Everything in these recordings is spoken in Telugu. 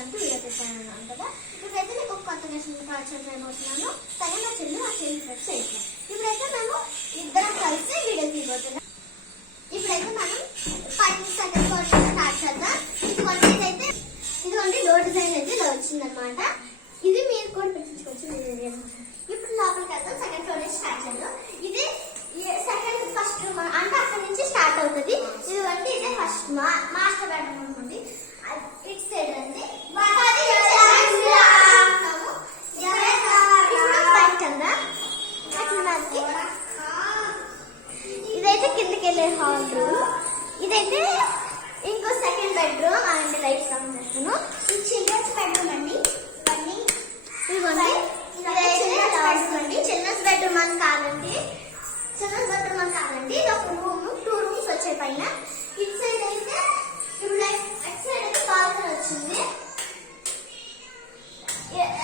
అంటూ వీడియో పెట్టాను కదా. ఇప్పుడైతే మీకు కొత్తగా పరిచయం చేయబోతున్నాను. తనే మా చెల్లి చేయట్లేదు. ఇప్పుడైతే మేము ఇద్దరం కలిసి వీడియో తీయబోతున్నాం. ఇప్పుడైతే మనం 5 సెకండ్స్ వరకు స్టార్ట్ చేద్దాం. ఇదిగోండి డోర్ డిజైన్ అయితే ఇలా వచ్చిందనమాట. ఇది మీరు కూడా పెట్టించుకోవచ్చు. ఇప్పుడు లోపలికి వెళ్తాం. సెకండ్ ఫ్లోర్ నుంచి స్టార్ట్ చేద్దాం. ఇది సెకండ్ ఫస్ట్ అంటే అక్కడ నుంచి స్టార్ట్ అవుతుంది. ఇదిగోండి ఇదే ఫస్ట్ మాస్టర్ బెడ్రూమ్ ఉంటుంది. ఇటు సైడ్ అండి. ఇదైతే కిందకి వెళ్ళే హాల్ రూమ్. ఇదైతే ఇంకో second bedroom and light sound చేస్తాను. ఇది చిల్డ్రన్స్ బెడ్రూమ్ అండి. ఇవన్నీ చిల్డ్రన్స్ బెడ్రూమ్ అని కాదండి. చిల్డ్రన్స్ బెడ్రూమ్ అని కాదండి. ఇది ఒక రూమ్, 2 రూమ్స్ వచ్చాయి పైన. ఇటు సైడ్ అయితే ఇప్పుడు అటు సైడ్ అయితే బాల్కనీ వచ్చింది.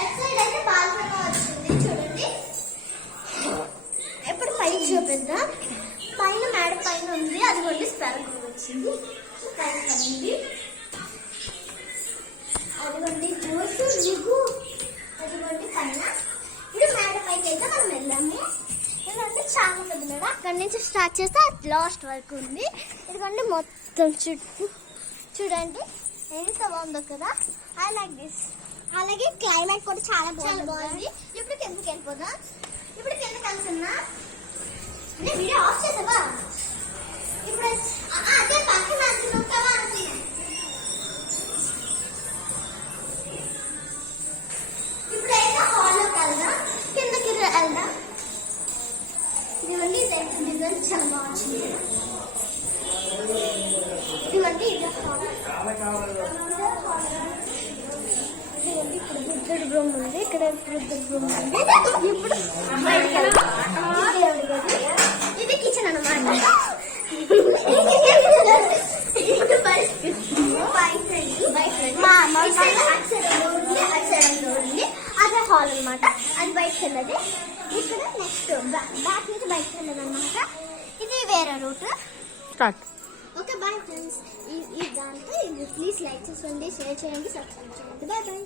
అటు సైడ్ అయితే బాల్కనీ వచ్చింది. చూడండి ఎప్పుడు పైకి చూపిద్దాం. పైన మేడ పైన ఉంది. అది కూడా స్పెర్ వచ్చింది. అదిగోండి జోసు దిగు. అదిగోండి పైన. ఇది మేడ పైకి అయితే మనం వెళ్ళాము. ఎందుకంటే చాలా పెద్ద మేడ. అక్కడి నుంచి స్టార్ట్ చేస్తే లాస్ట్ వరకు ఉంది. ఇదిగోండి మొత్తం చుట్టూ చూడండి ఎంత బాగుందో కదా. I like this. అలాగే క్లైమేట్ కూడా చాలా బాగుంది. ఇప్పుడు కిందకి వెళ్ళిపోదాం. ఇప్పుడు కిందకి వెళ్తున్నా. నేను వీడియో ఆఫ్ చేసావా? ఇప్పుడు అదే పక్కన అనుకున్నావా అనుకున్నా. ఇప్పుడైతే హాల్లోకి వెళ్దాం. కిందకి వెళ్దాం. ఇదిగోండి డిజైన్ చాలా బాగుంది. ఇదిగోండి ఇది హాల్. ఇక్కడ బుద్ధుడు రూమ్ ఉంది. ఇక్కడ బుద్ధుడు రూమ్ ఉంది. ఇప్పుడు ఇది కిచెన్ అన్నమాట. అదే హాల్ అనమాట. అది బయటకు వెళ్ళదు. ఇక్కడ నెక్స్ట్ బ్యాక్ నుంచి బయటకు వెళ్ళదు అనమాట. ఇది వేరే రూట్. Okay bye friends. ఈ దాంతో ప్లీజ్ లైక్ చేయండి, షేర్ చేయండి, సబ్స్క్రైబ్ చేయండి. Bye bye.